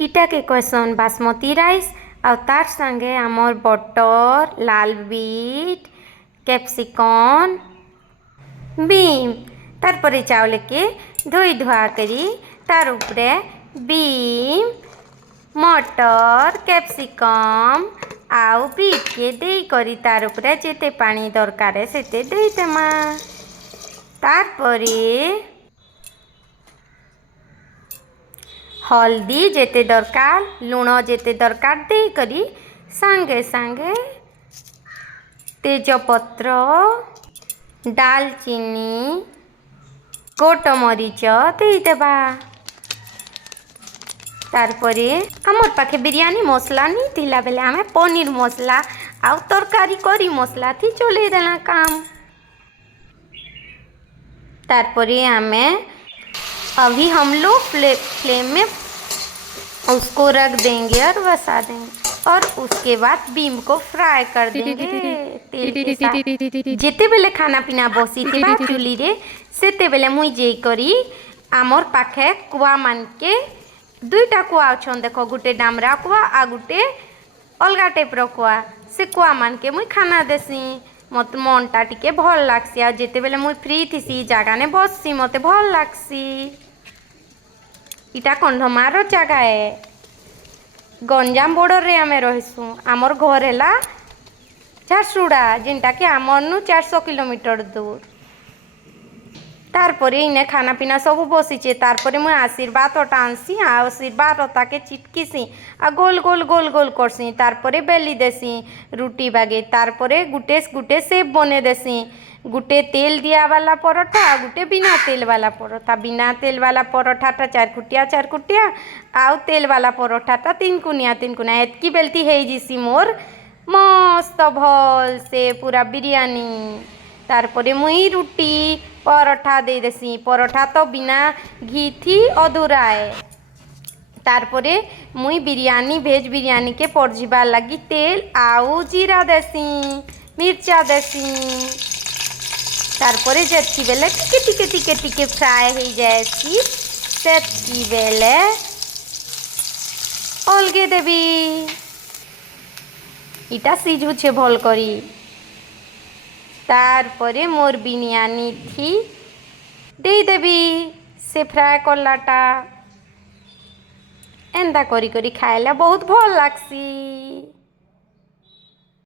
इटा के कहसन बासमती राइस आ तार संगे आमर बटर लाल बीट कैप्सिकम बीम तार परे चावल के धोई धुआ करी तार उपरे बीम मटर कैप्सिकम आउ बीट के देई करी तार उपरे जेते पानी दरकार सेते देई देमा तार परे हल्दी जेते दरकार लुण जेते दरकार दे करी संगे संगे तेजपत्र दालचीनी गोट मरीच दे देबा तार परे हमर पाखे बिरयानी मसला नहीं थिला बेले हमें पनीर मसला आउ तरकारी करी मसला थी चले देना काम तार परे हमें अभी हम लोग फ्लेम में उसको रख देंगे और बसा देंगे और उसके बाद बीम को फ्राई कर देंगे तेल के साथ जेते बेले खाना पीना बसी थी चुली रे सेते बेले मुई जे करी आमर पाखे कुआ मान के दुईटा कुआ अच्छन देख गोटे डामरा कुआ आ गोटे अलगा टाइप कुआ से कुआ मान के मुई खाना देसी मत मनटा टिके भल लागसी आ जेते बेले मुई फ्री थीसी जगह ने बससी मते भल लागसी इटा कंधमार जगह है गंजाम बॉर्डर रे आमे रहिसु आमर घर है झारसुड़ा जिनटा कि आमर नु 400 किलोमीटर दूर तार परे इने खाना पीना सब बसीचे तार परे मुई आशीर्वाद अटा आनसी आशीर्वाद अटा के चिटकीसी आ गोल गोल गोल गोल करसी तार परे बेली देसी रुटी बागे तार परे गुटे गुटे सेप बने देसी गुटे तेल दिया वाला परोठा आ गुटे बिना तेल वाला परोठा बिना तेल वाला परोठाटा 4 कुटिया आउ तेल वाला परोठाटा 3 कुनिया एतकी बेलती है जीसी मोर मस्त भल से पूरा बिरयानी तार परे मुई रुटी परोठा दे देसी परोठा तो बिना घी थी अधूरा है तार परे मुई बिरयानी भेज बिरयानी के परजिबा लगी तेल आउ जीरा देसी मिर्चा देसी तार परे जेतकी बेले टिके टिके फ्राई हो जाएसी सेतकी बेले अलगे देबी इटा सिझुछे भल करी तार परे मोर बिरयानी थी दे देबी से फ्राए करलाटा एंदा करी करी खाइला बहुत भल लागसी।